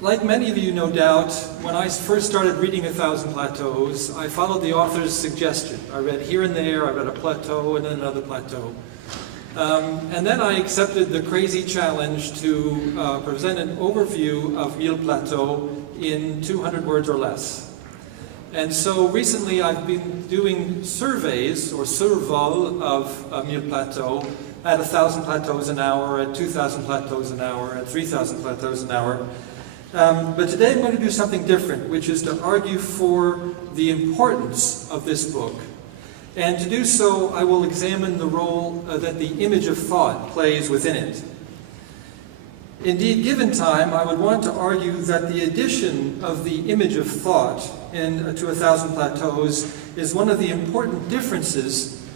Like many of you, no doubt, when I first started reading A Thousand Plateaus, I followed the author's suggestion. I read here and there, I read a plateau and then another plateau. And then I accepted the crazy challenge to present an overview of Mille Plateaux in 200 words or less. And so recently I've been doing surveys, or survol, of Mille Plateaux at 1,000 plateaus an hour, at 2,000 plateaus an hour, at 3,000 plateaus an hour. But today I'm going to do something different, which is to argue for the importance of this book. And to do so, I will examine the role that the image of thought plays within it. Indeed, given time, I would want to argue that the addition of the image of thought to 1,000 Plateaus is one of the important differences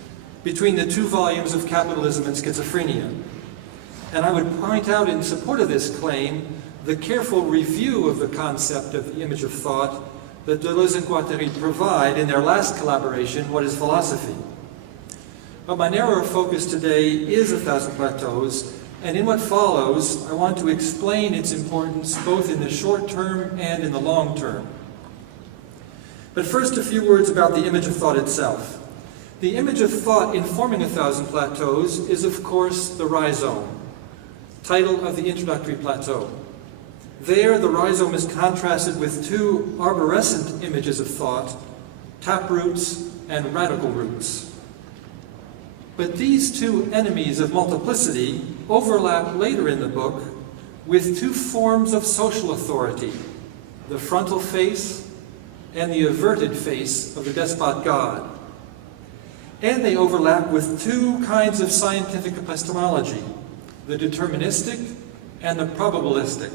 between the two volumes of Capitalism and Schizophrenia. And I would point out in support of this claim the careful review of the concept of the image of thought that Deleuze and Guattari provide in their last collaboration, What is Philosophy? But my narrower focus today is 1,000 Plateaus, and in what follows, I want to explain its importance both in the short term and in the long term. But first, a few words about the image of thought itself. The image of thought informing 1,000 Plateaus is, of course, the rhizome, title of the introductory plateau. There, the rhizome is contrasted with two arborescent images of thought, taproots and radical roots. But these two enemies of multiplicity overlap later in the book with two forms of social authority, the frontal face and the averted face of the despot God. And they overlap with two kinds of scientific epistemology, the deterministic and the probabilistic.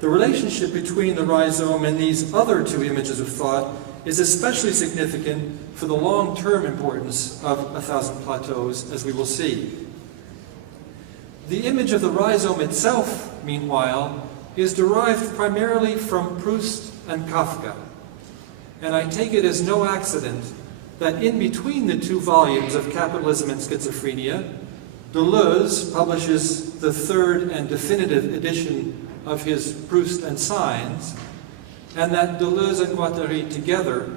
The relationship between the rhizome and these other two images of thought is especially significant for the long-term importance of 1,000 Plateaus, as we will see. The image of the rhizome itself, meanwhile, is derived primarily from Proust and Kafka. And I take it as no accident that in between the two volumes of Capitalism and Schizophrenia, Deleuze publishes the third and definitive edition of his Proust and Signs, and that Deleuze and Guattari together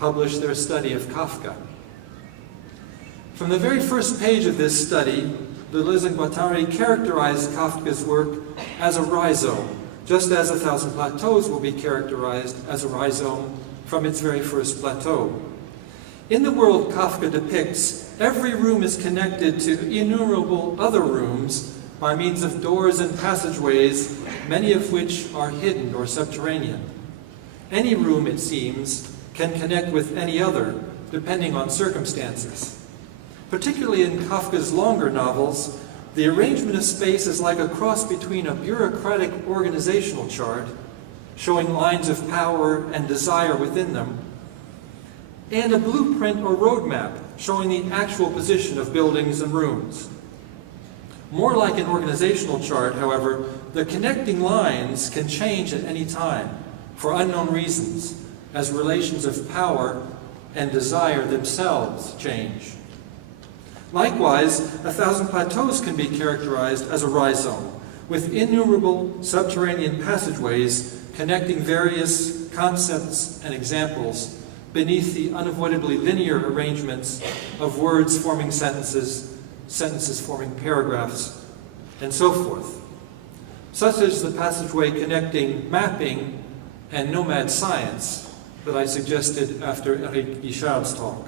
published their study of Kafka. From the very first page of this study, Deleuze and Guattari characterized Kafka's work as a rhizome, just as 1,000 Plateaus will be characterized as a rhizome from its very first plateau. In the world Kafka depicts, every room is connected to innumerable other rooms by means of doors and passageways, many of which are hidden or subterranean. Any room, it seems, can connect with any other, depending on circumstances. Particularly in Kafka's longer novels, the arrangement of space is like a cross between a bureaucratic organizational chart, showing lines of power and desire within them, and a blueprint or roadmap, showing the actual position of buildings and rooms. More like an organizational chart, however, the connecting lines can change at any time for unknown reasons, as relations of power and desire themselves change. Likewise, 1,000 Plateaus can be characterized as a rhizome, with innumerable subterranean passageways connecting various concepts and examples beneath the unavoidably linear arrangements of words forming sentences, sentences forming paragraphs, and so forth, such as the passageway connecting mapping and nomad science that I suggested after Eric Guichard's talk.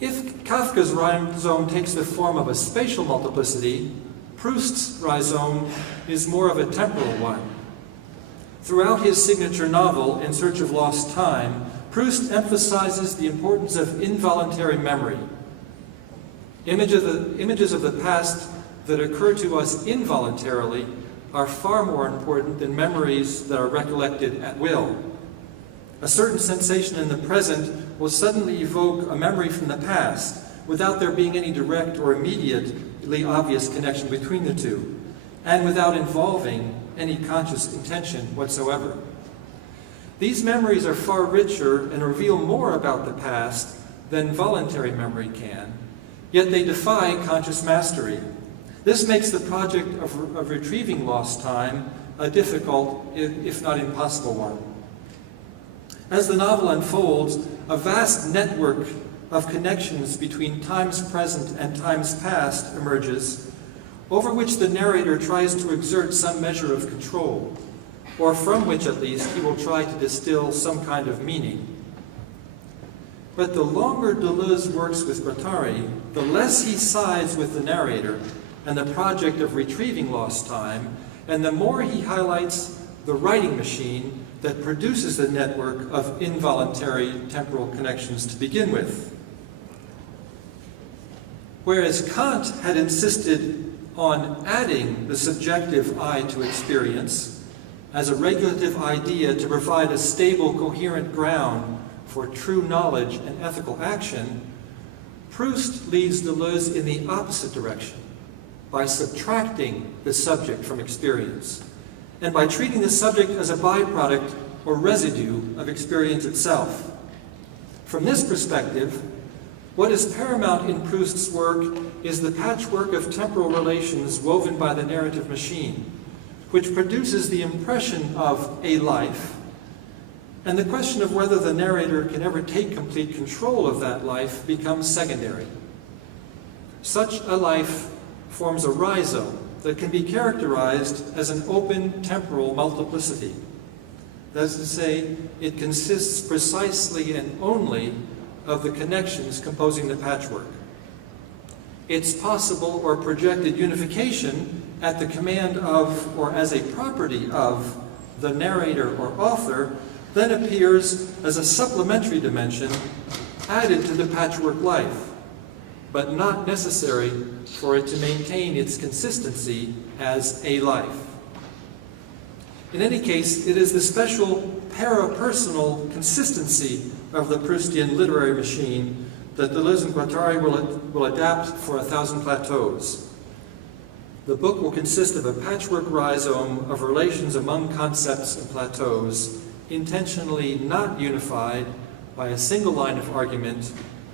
If Kafka's rhizome takes the form of a spatial multiplicity, Proust's rhizome is more of a temporal one. Throughout his signature novel, In Search of Lost Time, Proust emphasizes the importance of involuntary memory. Images of the past that occur to us involuntarily are far more important than memories that are recollected at will. A certain sensation in the present will suddenly evoke a memory from the past without there being any direct or immediately obvious connection between the two, and without involving any conscious intention whatsoever. These memories are far richer and reveal more about the past than voluntary memory can, yet they defy conscious mastery. This makes the project of retrieving lost time a difficult, if not impossible one. As the novel unfolds, a vast network of connections between times present and times past emerges, over which the narrator tries to exert some measure of control, or from which at least he will try to distill some kind of meaning. But the longer Deleuze works with Guattari, the less he sides with the narrator and the project of retrieving lost time, and the more he highlights the writing machine that produces the network of involuntary temporal connections to begin with. Whereas Kant had insisted on adding the subjective I to experience as a regulative idea to provide a stable, coherent ground for true knowledge and ethical action, Proust leads Deleuze in the opposite direction by subtracting the subject from experience and by treating the subject as a byproduct or residue of experience itself. From this perspective, what is paramount in Proust's work is the patchwork of temporal relations woven by the narrative machine, which produces the impression of a life, and the question of whether the narrator can ever take complete control of that life becomes secondary. Such a life forms a rhizome that can be characterized as an open temporal multiplicity. That is to say, it consists precisely and only of the connections composing the patchwork. Its possible or projected unification at the command of, or as a property of, the narrator or author then appears as a supplementary dimension added to the patchwork life, but not necessary for it to maintain its consistency as a life. In any case, it is the special parapersonal consistency of the Proustian literary machine that Deleuze and Guattari will adapt for A Thousand Plateaus. The book will consist of a patchwork rhizome of relations among concepts and plateaus, intentionally not unified by a single line of argument,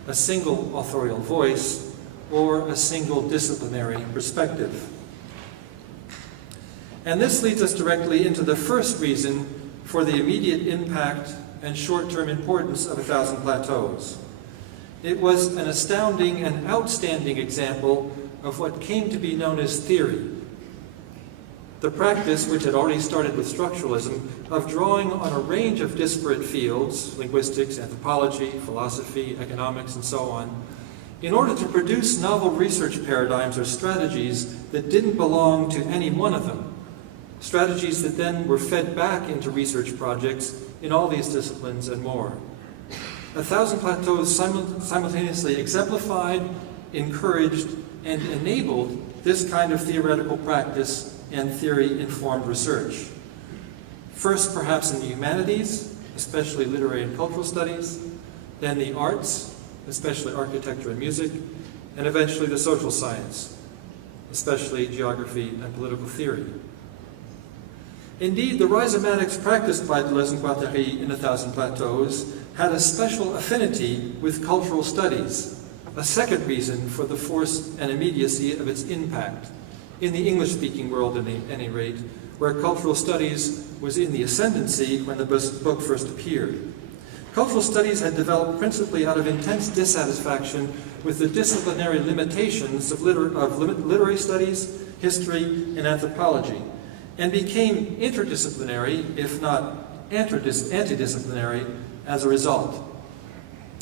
a single authorial voice, or a single disciplinary perspective. And this leads us directly into the first reason for the immediate impact and short-term importance of A Thousand Plateaus. It was an astounding and outstanding example of what came to be known as theory. The practice, which had already started with structuralism, of drawing on a range of disparate fields, linguistics, anthropology, philosophy, economics, and so on, in order to produce novel research paradigms or strategies that didn't belong to any one of them, strategies that then were fed back into research projects in all these disciplines and more. A Thousand Plateaus simultaneously exemplified, encouraged, and enabled this kind of theoretical practice and theory-informed research. First, perhaps in the humanities, especially literary and cultural studies, then the arts, especially architecture and music, and eventually the social science, especially geography and political theory. Indeed, the rhizomatics practiced by Deleuze and Guattari in A Thousand Plateaus had a special affinity with cultural studies, a second reason for the force and immediacy of its impact, in the English-speaking world at any rate, where cultural studies was in the ascendancy when the book first appeared. Cultural studies had developed principally out of intense dissatisfaction with the disciplinary limitations of literary studies, history, and anthropology, and became interdisciplinary, if not antidisciplinary, as a result.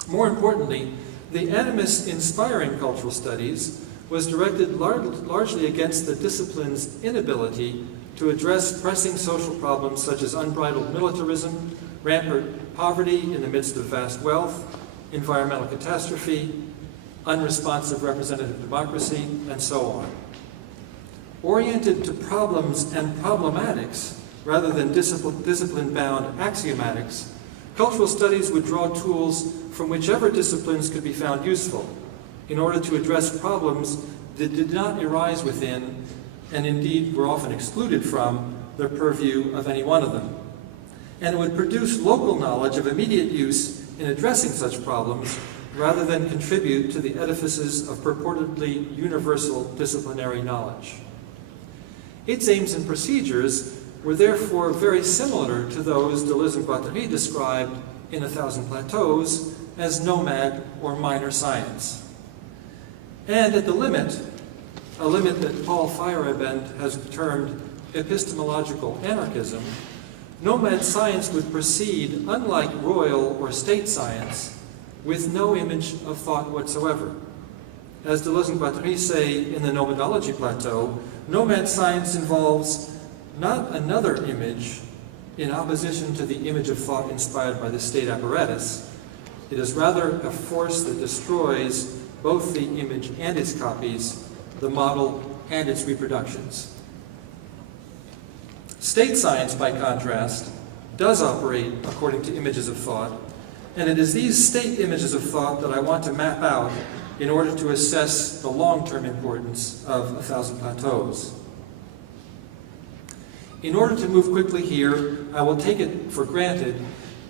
More importantly, the animus inspiring cultural studies was directed largely against the discipline's inability to address pressing social problems such as unbridled militarism, rampant poverty in the midst of vast wealth, environmental catastrophe, unresponsive representative democracy, and so on. Oriented to problems and problematics rather than discipline-bound axiomatics, cultural studies would draw tools from whichever disciplines could be found useful in order to address problems that did not arise within, and indeed were often excluded from, the purview of any one of them. And it would produce local knowledge of immediate use in addressing such problems rather than contribute to the edifices of purportedly universal disciplinary knowledge. Its aims and procedures were therefore very similar to those Deleuze and Guattari described in A Thousand Plateaus as nomad or minor science. And at the limit, a limit that Paul Feyerabend has termed epistemological anarchism, nomad science would proceed, unlike royal or state science, with no image of thought whatsoever. As Deleuze and Guattari say in the Nomadology Plateau, nomad science involves not another image in opposition to the image of thought inspired by the state apparatus. It is rather a force that destroys both the image and its copies, the model and its reproductions. State science, by contrast, does operate according to images of thought, and it is these state images of thought that I want to map out in order to assess the long-term importance of A Thousand Plateaus. In order to move quickly here, I will take it for granted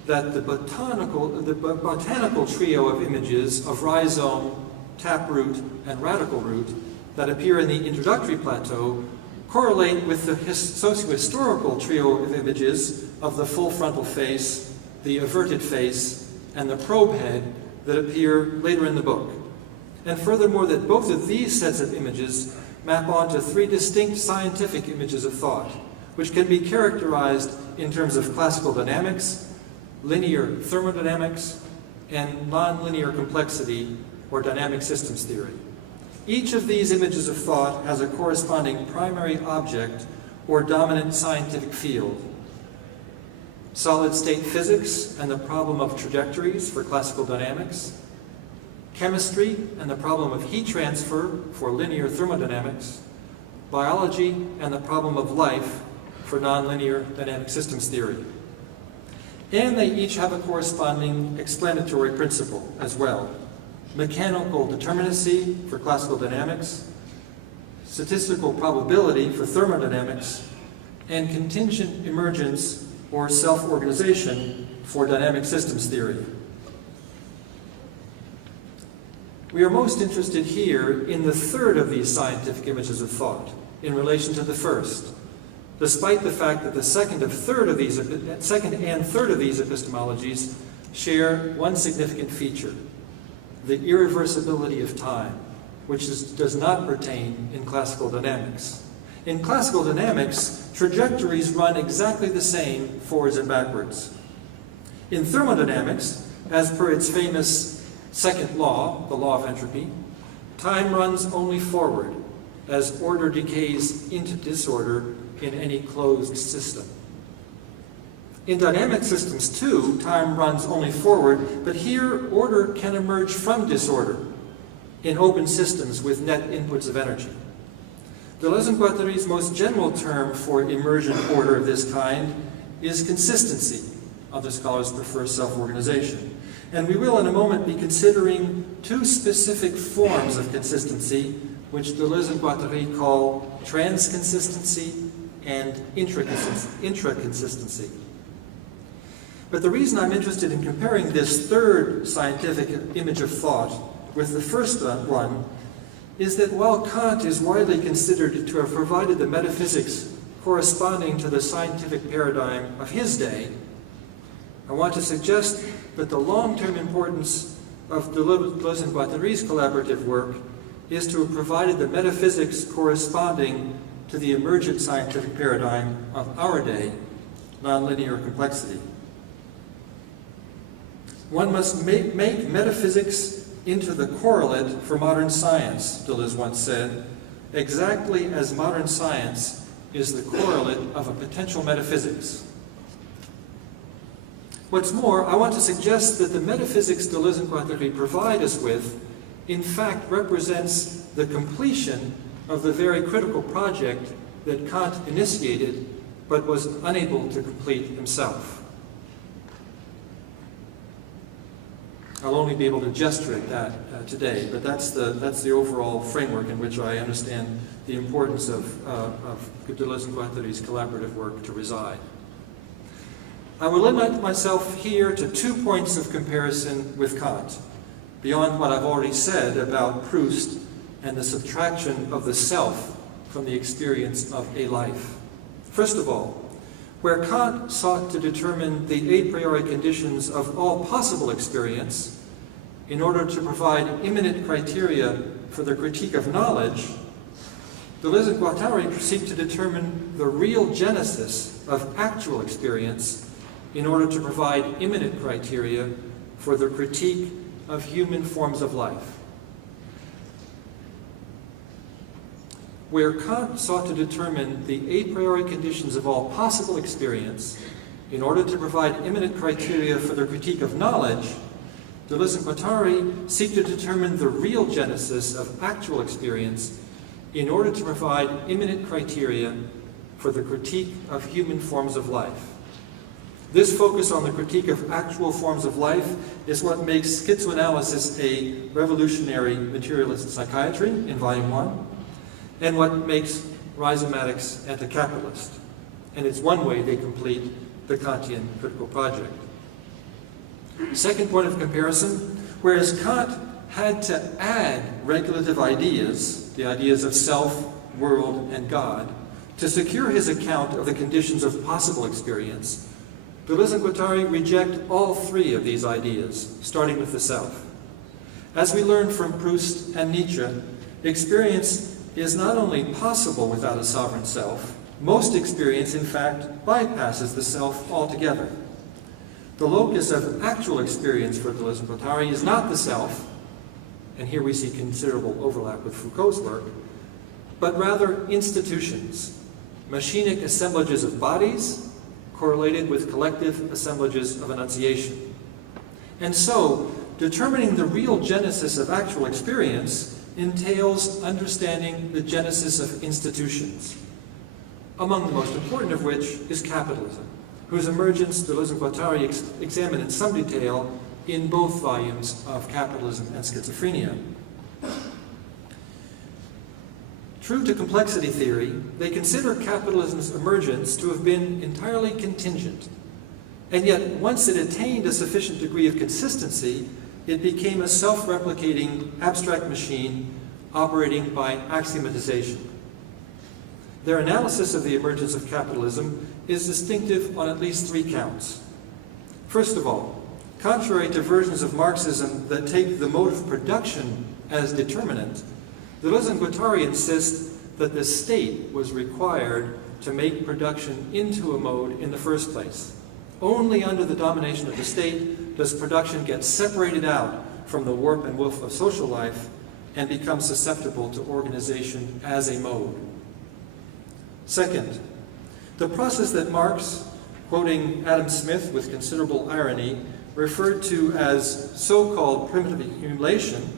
that the botanical trio of images of rhizome, taproot, and radical root that appear in the introductory plateau correlate with the socio-historical trio of images of the full frontal face, the averted face, and the probe head that appear later in the book. And furthermore, that both of these sets of images map onto three distinct scientific images of thought, which can be characterized in terms of classical dynamics, linear thermodynamics, and nonlinear complexity or dynamic systems theory. Each of these images of thought has a corresponding primary object or dominant scientific field. Solid-state physics and the problem of trajectories for classical dynamics, chemistry and the problem of heat transfer for linear thermodynamics, biology and the problem of life for nonlinear dynamic systems theory. And they each have a corresponding explanatory principle as well. Mechanical determinacy for classical dynamics, statistical probability for thermodynamics, and contingent emergence or self-organization for dynamic systems theory. We are most interested here in the third of these scientific images of thought in relation to the first, despite the fact that the second and third of these epistemologies share one significant feature: the irreversibility of time, which does not pertain in classical dynamics. In classical dynamics, trajectories run exactly the same forwards and backwards. In thermodynamics, as per its famous second law, the law of entropy, time runs only forward as order decays into disorder in any closed system. In dynamic systems too, time runs only forward, but here order can emerge from disorder in open systems with net inputs of energy. Deleuze and Guattari's most general term for emergent order of this kind is consistency. Other scholars prefer self-organization. And we will in a moment be considering two specific forms of consistency, which Deleuze and Guattari call transconsistency and intraconsistency. But the reason I'm interested in comparing this third scientific image of thought with the first one is that while Kant is widely considered to have provided the metaphysics corresponding to the scientific paradigm of his day, I want to suggest that the long-term importance of Deleuze and Guattari's collaborative work is to have provided the metaphysics corresponding to the emergent scientific paradigm of our day, nonlinear complexity. One must make metaphysics into the correlate for modern science, Deleuze once said, exactly as modern science is the correlate of a potential metaphysics. What's more, I want to suggest that the metaphysics Deleuze and Guattari provide us with, in fact, represents the completion of the very critical project that Kant initiated but was unable to complete himself. I'll only be able to gesture at that today, but that's the overall framework in which I understand the importance of Deleuze and Guattari's collaborative work to reside. I will limit myself here to 2 points of comparison with Kant. beyond what I've already said about Proust and the subtraction of the self from the experience of a life. First of all, where Kant sought to determine the a priori conditions of all possible experience in order to provide immanent criteria for the critique of knowledge, Deleuze and Guattari seek to determine the real genesis of actual experience in order to provide immanent criteria for the critique of human forms of life. Where Kant sought to determine the a priori conditions of all possible experience in order to provide immanent criteria for the critique of knowledge, Deleuze and Guattari seek to determine the real genesis of actual experience in order to provide immanent criteria for the critique of human forms of life. This focus on the critique of actual forms of life is what makes schizoanalysis a revolutionary materialist psychiatry in Volume 1, and what makes rhizomatics anti-capitalist. And it's one way they complete the Kantian critical project. Second point of comparison, whereas Kant had to add regulative ideas, the ideas of self, world, and God, to secure his account of the conditions of possible experience, Deleuze and Guattari reject all three of these ideas, starting with the self. As we learned from Proust and Nietzsche, experience is not only possible without a sovereign self, most experience, in fact, bypasses the self altogether. The locus of actual experience for Deleuze and Guattari is not the self, and here we see considerable overlap with Foucault's work, but rather institutions, machinic assemblages of bodies correlated with collective assemblages of enunciation. And so, determining the real genesis of actual experience entails understanding the genesis of institutions, among the most important of which is capitalism, whose emergence Deleuze and Guattari examine in some detail in both volumes of Capitalism and Schizophrenia. True to complexity theory, they consider capitalism's emergence to have been entirely contingent, and yet once it attained a sufficient degree of consistency, it became a self-replicating abstract machine operating by axiomatization. Their analysis of the emergence of capitalism is distinctive on at least three counts. First of all, contrary to versions of Marxism that take the mode of production as determinant, Deleuze and Guattari insist that the state was required to make production into a mode in the first place. Only under the domination of the state does production get separated out from the warp and woof of social life and become susceptible to organization as a mode. Second, the process that Marx, quoting Adam Smith with considerable irony, referred to as so-called primitive accumulation,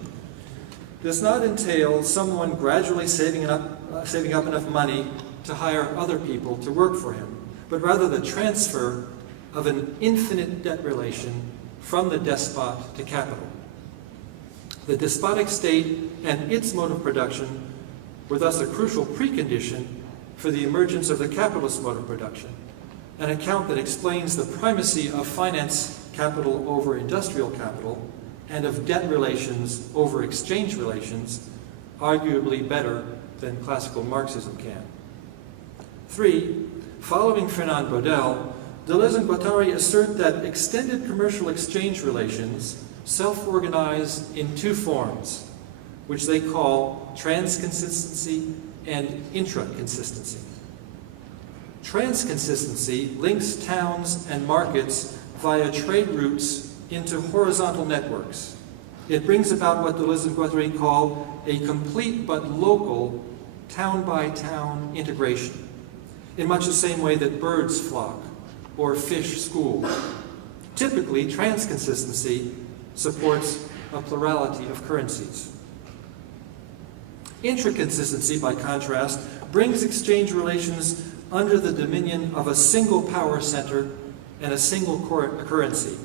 does not entail someone gradually saving up enough money to hire other people to work for him, but rather the transfer of an infinite debt relation from the despot to capital. The despotic state and its mode of production were thus a crucial precondition for the emergence of the capitalist mode of production, an account that explains the primacy of finance capital over industrial capital and of debt relations over exchange relations, arguably better than classical Marxism can. 3, following Fernand Braudel, Deleuze and Guattari assert that extended commercial exchange relations self-organize in two forms, which they call transconsistency and intraconsistency. Transconsistency links towns and markets via trade routes into horizontal networks. It brings about what Deleuze and Guattari call a complete but local town-by-town integration, in much the same way that birds flock or fish school. Typically, transconsistency supports a plurality of currencies. Intraconsistency, by contrast, brings exchange relations under the dominion of a single power center and a single currency,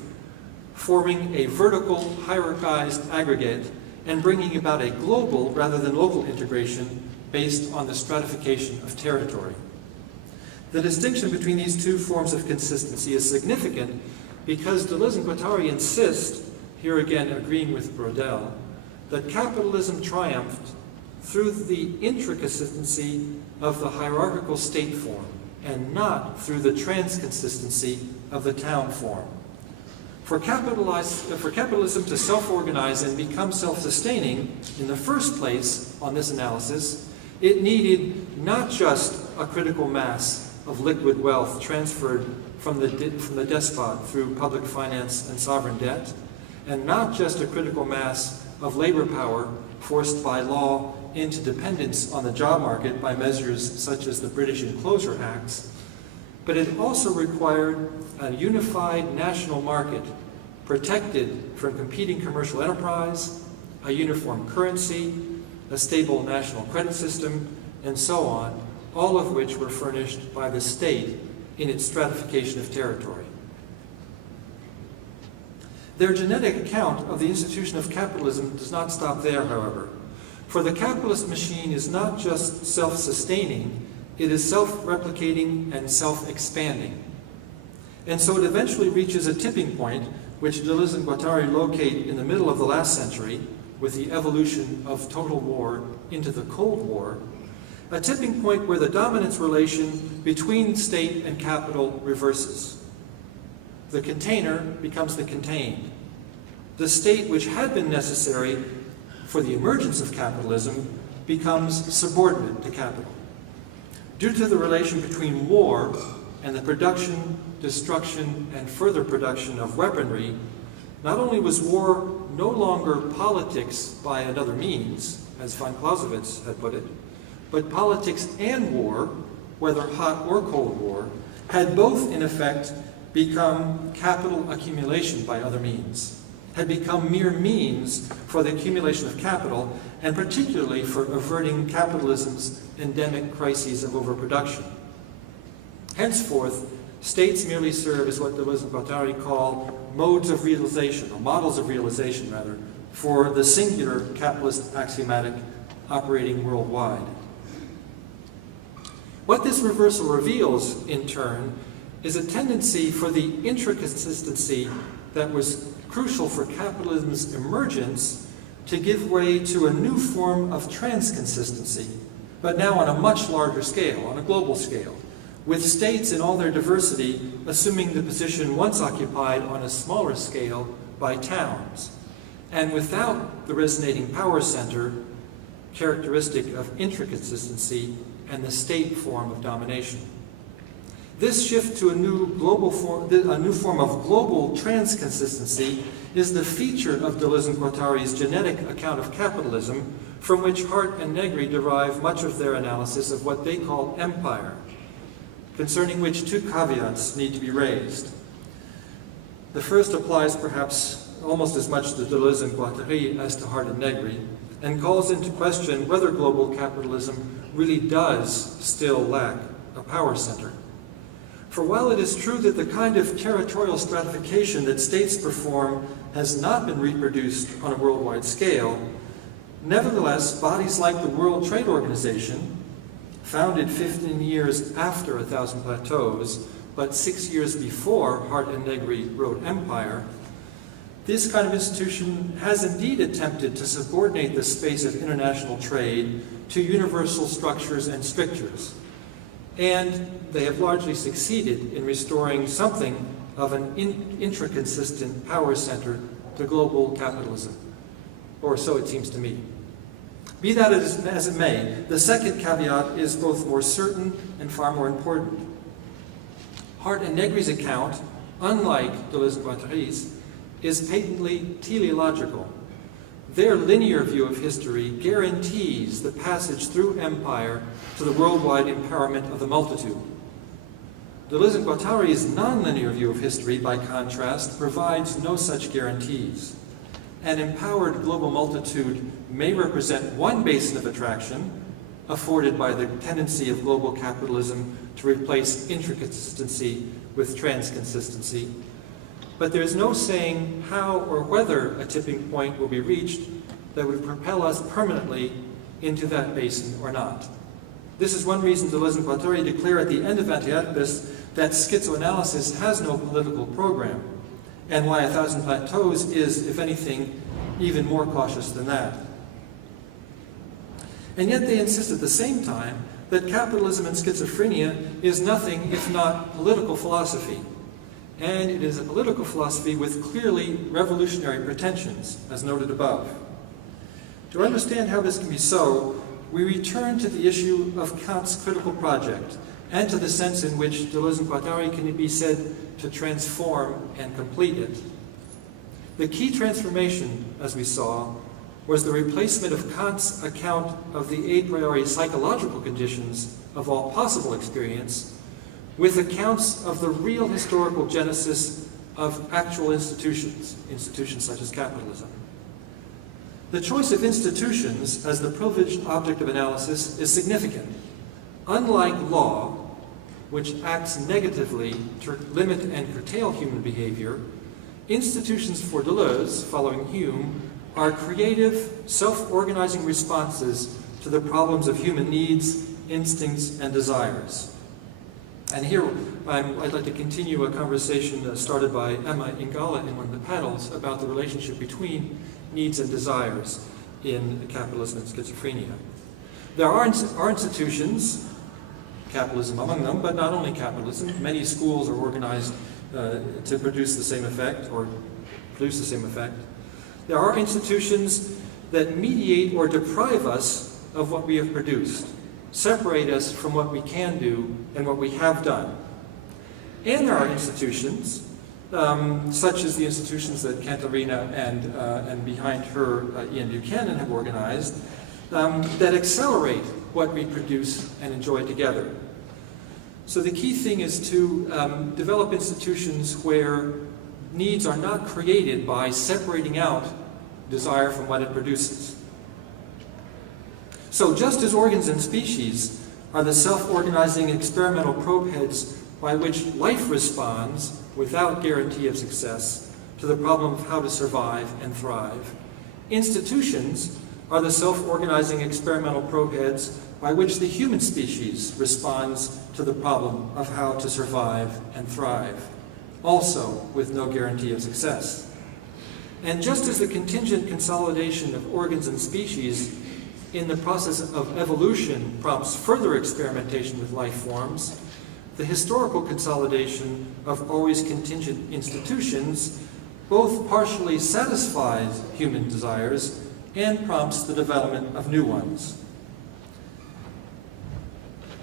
forming a vertical hierarchized aggregate and bringing about a global rather than local integration based on the stratification of territory. The distinction between these two forms of consistency is significant because Deleuze and Guattari insist, here again agreeing with Brodel, that capitalism triumphed through the intricacy of the hierarchical state form, and not through the transconsistency of the town form. For capitalism to self-organize and become self-sustaining in the first place on this analysis, it needed not just a critical mass of liquid wealth transferred from the despot through public finance and sovereign debt, and not just a critical mass of labor power forced by law into dependence on the job market by measures such as the British Enclosure Acts, but it also required a unified national market protected from competing commercial enterprise, a uniform currency, a stable national credit system, and so on, all of which were furnished by the state in its stratification of territory. Their genetic account of the institution of capitalism does not stop there, however. For the capitalist machine is not just self-sustaining, it is self-replicating and self-expanding. And so it eventually reaches a tipping point, which Deleuze and Guattari locate in the middle of the last century, with the evolution of total war into the Cold War, a tipping point where the dominance relation between state and capital reverses. The container becomes the contained. The state, which had been necessary for the emergence of capitalism, becomes subordinate to capital. Due to the relation between war and the production, destruction, and further production of weaponry, not only was war no longer politics by another means, as von Clausewitz had put it, but politics and war, whether hot or cold war, had both in effect become capital accumulation by other means, had become mere means for the accumulation of capital, and particularly for averting capitalism's endemic crises of overproduction. Henceforth, states merely serve as what Deleuze and Guattari call modes of realization, or models of realization rather, for the singular capitalist axiomatic operating worldwide. What this reversal reveals, in turn, is a tendency for the intricacy that was crucial for capitalism's emergence to give way to a new form of transconsistency, but now on a much larger scale, on a global scale, with states in all their diversity assuming the position once occupied on a smaller scale by towns, and without the resonating power center characteristic of intricacy and the state form of domination. This shift to a new form of global transconsistency is the feature of Deleuze and Guattari's genetic account of capitalism, from which Hart and Negri derive much of their analysis of what they call empire, concerning which two caveats need to be raised. The first applies perhaps almost as much to Deleuze and Guattari as to Hart and Negri, and calls into question whether global capitalism really does still lack a power center. For while it is true that the kind of territorial stratification that states perform has not been reproduced on a worldwide scale, nevertheless, bodies like the World Trade Organization, founded 15 years after A Thousand Plateaus, but 6 years before Hart and Negri wrote Empire, this kind of institution has indeed attempted to subordinate the space of international trade to universal structures and strictures. And they have largely succeeded in restoring something of an intraconsistent power center to global capitalism, or so it seems to me. Be that as it may, the second caveat is both more certain and far more important. Hart and Negri's account, unlike Deleuze and Guattari's, is patently teleological. Their linear view of history guarantees the passage through empire to the worldwide empowerment of the multitude. Deleuze and Guattari's nonlinear view of history, by contrast, provides no such guarantees. An empowered global multitude may represent one basin of attraction, afforded by the tendency of global capitalism to replace intricacy with transconsistency, but there is no saying how or whether a tipping point will be reached that would propel us permanently into that basin or not. This is one reason Deleuze and Guattari declare at the end of Anti-Oedipus that schizoanalysis has no political program, and why A Thousand Plateaus is, if anything, even more cautious than that. And yet they insist at the same time that capitalism and schizophrenia is nothing if not political philosophy. And it is a political philosophy with clearly revolutionary pretensions, as noted above. To understand how this can be so, we return to the issue of Kant's critical project, and to the sense in which Deleuze and Guattari can be said to transform and complete it. The key transformation, as we saw, was the replacement of Kant's account of the a priori psychological conditions of all possible experience with accounts of the real historical genesis of actual institutions, institutions such as capitalism. The choice of institutions as the privileged object of analysis is significant. Unlike law, which acts negatively to limit and curtail human behavior, institutions for Deleuze, following Hume, are creative, self-organizing responses to the problems of human needs, instincts, and desires. And here, I'd like to continue a conversation started by Emma Ingala in one of the panels about the relationship between needs and desires in capitalism and schizophrenia. There are institutions, capitalism among them, but not only capitalism. Many schools are organized to produce the same effect, or produce the same effect. There are institutions that mediate or deprive us of what we have produced, separate us from what we can do and what we have done. And there are institutions, such as the institutions that Cantarina and behind her Ian Buchanan have organized, that accelerate what we produce and enjoy together. So the key thing is to develop institutions where needs are not created by separating out desire from what it produces. So just as organs and species are the self-organizing experimental probe heads by which life responds without guarantee of success to the problem of how to survive and thrive, institutions are the self-organizing experimental probe heads by which the human species responds to the problem of how to survive and thrive, also with no guarantee of success. And just as the contingent consolidation of organs and species in the process of evolution prompts further experimentation with life forms, the historical consolidation of always contingent institutions both partially satisfies human desires and prompts the development of new ones.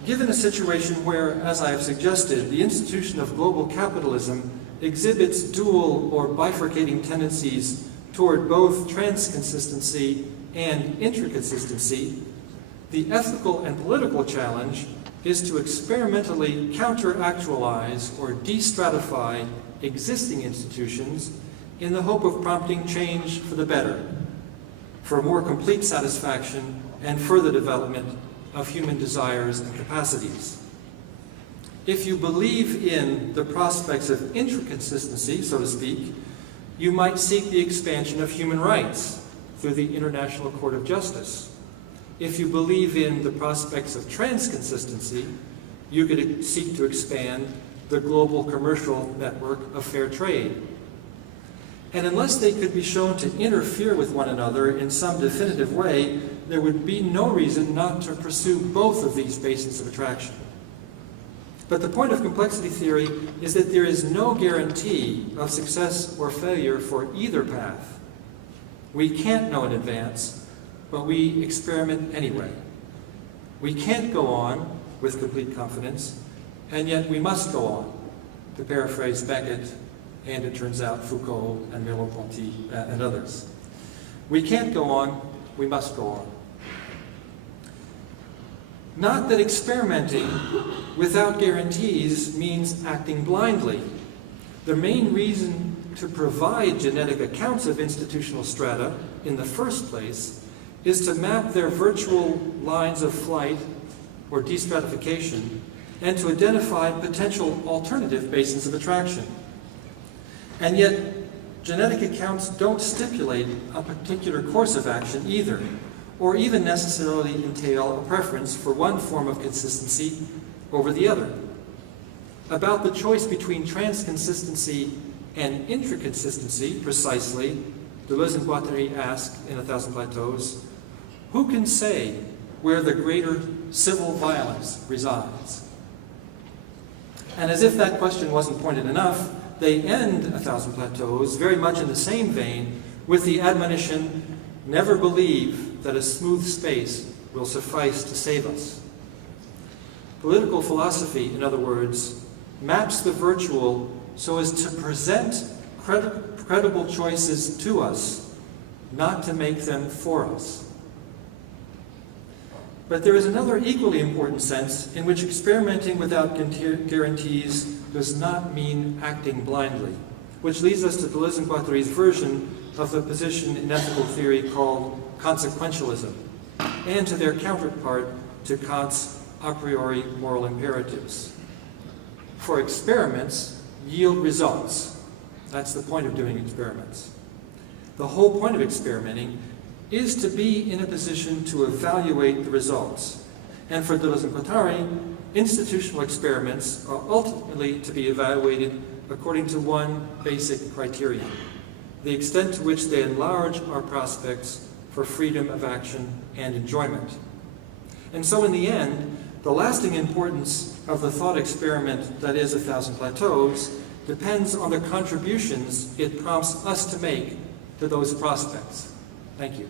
Given a situation where, as I have suggested, the institution of global capitalism exhibits dual or bifurcating tendencies toward both transconsistency and intraconsistency, the ethical and political challenge is to experimentally counter-actualize or de-stratify existing institutions in the hope of prompting change for the better, for more complete satisfaction and further development of human desires and capacities. If you believe in the prospects of intraconsistency, so to speak, you might seek the expansion of human rights through the International Court of Justice. If you believe in the prospects of transconsistency, you could seek to expand the global commercial network of fair trade. And unless they could be shown to interfere with one another in some definitive way, there would be no reason not to pursue both of these bases of attraction. But the point of complexity theory is that there is no guarantee of success or failure for either path. We can't know in advance, but we experiment anyway. We can't go on with complete confidence, and yet we must go on, to paraphrase Beckett, and it turns out Foucault and Merleau-Ponty and others. We can't go on, we must go on. Not that experimenting without guarantees means acting blindly. The main reason to provide genetic accounts of institutional strata in the first place is to map their virtual lines of flight or destratification and to identify potential alternative bases of attraction. And yet, genetic accounts don't stipulate a particular course of action either, or even necessarily entail a preference for one form of consistency over the other. About the choice between transconsistency and inconsistency, precisely, Deleuze and Guattari ask in A Thousand Plateaus, who can say where the greater civil violence resides? And as if that question wasn't pointed enough, they end A Thousand Plateaus very much in the same vein with the admonition, never believe that a smooth space will suffice to save us. Political philosophy, in other words, maps the virtual so as to present credible choices to us, not to make them for us. But there is another equally important sense in which experimenting without guarantees does not mean acting blindly, which leads us to Deleuze and Guattari's version of the position in ethical theory called consequentialism, and to their counterpart to Kant's a priori moral imperatives. For experiments yield results. That's the point of doing experiments. The whole point of experimenting is to be in a position to evaluate the results. And for Deleuze and Guattari, institutional experiments are ultimately to be evaluated according to one basic criterion: the extent to which they enlarge our prospects for freedom of action and enjoyment. And so in the end, the lasting importance of the thought experiment that is A Thousand Plateaus depends on the contributions it prompts us to make to those prospects. Thank you.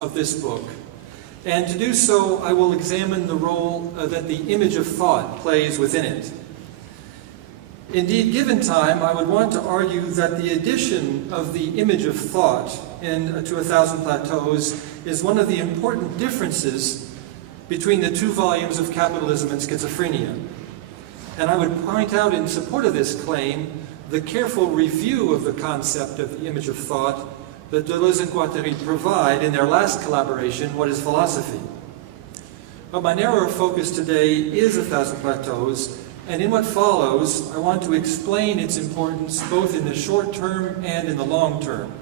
Of this book. And to do so, I will examine the role that the image of thought plays within it. Indeed, given time, I would want to argue that the addition of the image of thought to A Thousand Plateaus is one of the important differences between the two volumes of Capitalism and Schizophrenia. And I would point out in support of this claim the careful review of the concept of the image of thought that Deleuze and Guattari provide in their last collaboration, What is Philosophy? But my narrower focus today is A Thousand Plateaus, and in what follows, I want to explain its importance both in the short term and in the long term.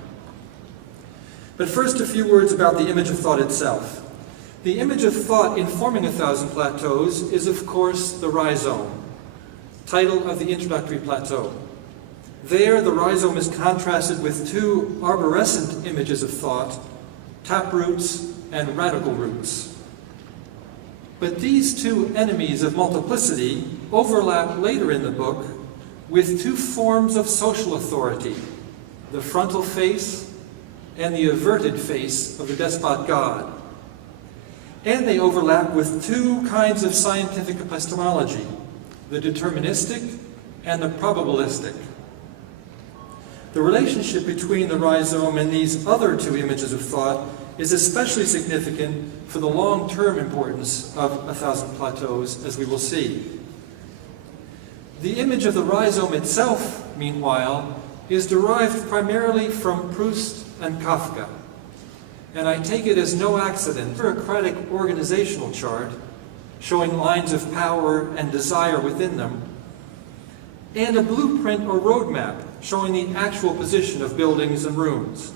But first, a few words about the image of thought itself. The image of thought informing A Thousand Plateaus is, of course, the rhizome, title of the introductory plateau. There, the rhizome is contrasted with two arborescent images of thought, taproots and radical roots. But these two enemies of multiplicity overlap later in the book with two forms of social authority, the frontal face and the averted face of the despot God. And they overlap with two kinds of scientific epistemology, the deterministic and the probabilistic. The relationship between the rhizome and these other two images of thought is especially significant for the long-term importance of A Thousand Plateaus, as we will see. The image of the rhizome itself, meanwhile, is derived primarily from Proust and Kafka. And I take it as no accident, a bureaucratic organizational chart showing lines of power and desire within them, and a blueprint or roadmap showing the actual position of buildings and rooms.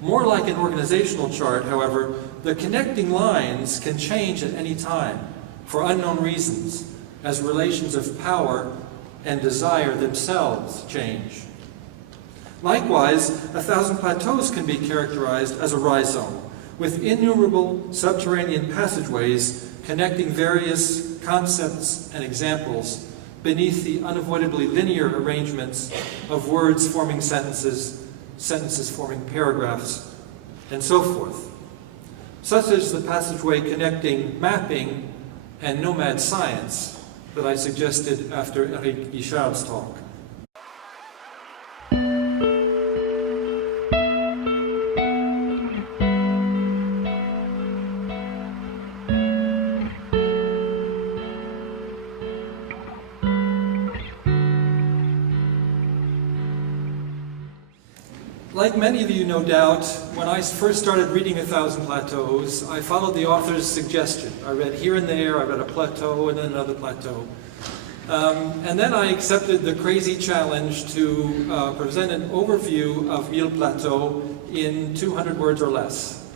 More like an organizational chart, however, the connecting lines can change at any time for unknown reasons, as relations of power and desire themselves change. Likewise, A Thousand Plateaus can be characterized as a rhizome, with innumerable subterranean passageways connecting various concepts and examples beneath the unavoidably linear arrangements of words forming sentences, sentences forming paragraphs, and so forth. Such as the passageway connecting mapping and nomad science that I suggested after Eric Guichard's talk. Like many of you, no doubt, when I first started reading A Thousand Plateaus, I followed the author's suggestion. I read here and there, I read a plateau and then another plateau. And then I accepted the crazy challenge to present an overview of Mille Plateaux in 200 words or less.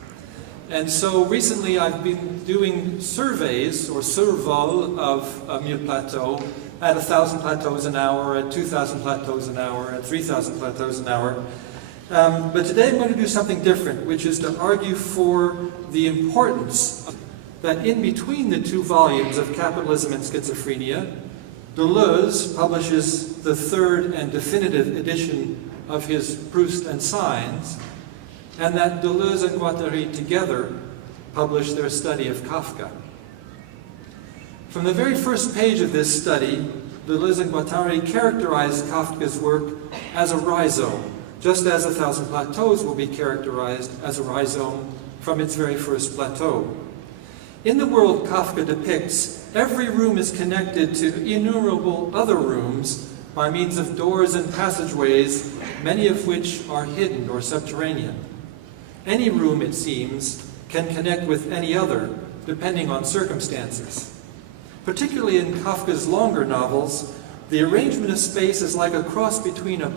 And so recently I've been doing surveys, or survol, of Mille Plateaux at 1,000 plateaus an hour, at 2,000 plateaus an hour, at 3,000 plateaus an hour. But today I'm going to do something different, which is to argue for the importance that in between the two volumes of Capitalism and Schizophrenia, Deleuze publishes the third and definitive edition of his Proust and Signs, and that Deleuze and Guattari together published their study of Kafka. From the very first page of this study, Deleuze and Guattari characterized Kafka's work as a rhizome, just as 1,000 Plateaus will be characterized as a rhizome from its very first plateau. In the world Kafka depicts, every room is connected to innumerable other rooms by means of doors and passageways, many of which are hidden or subterranean. Any room, it seems, can connect with any other, depending on circumstances. Particularly in Kafka's longer novels, the arrangement of space is like a cross between a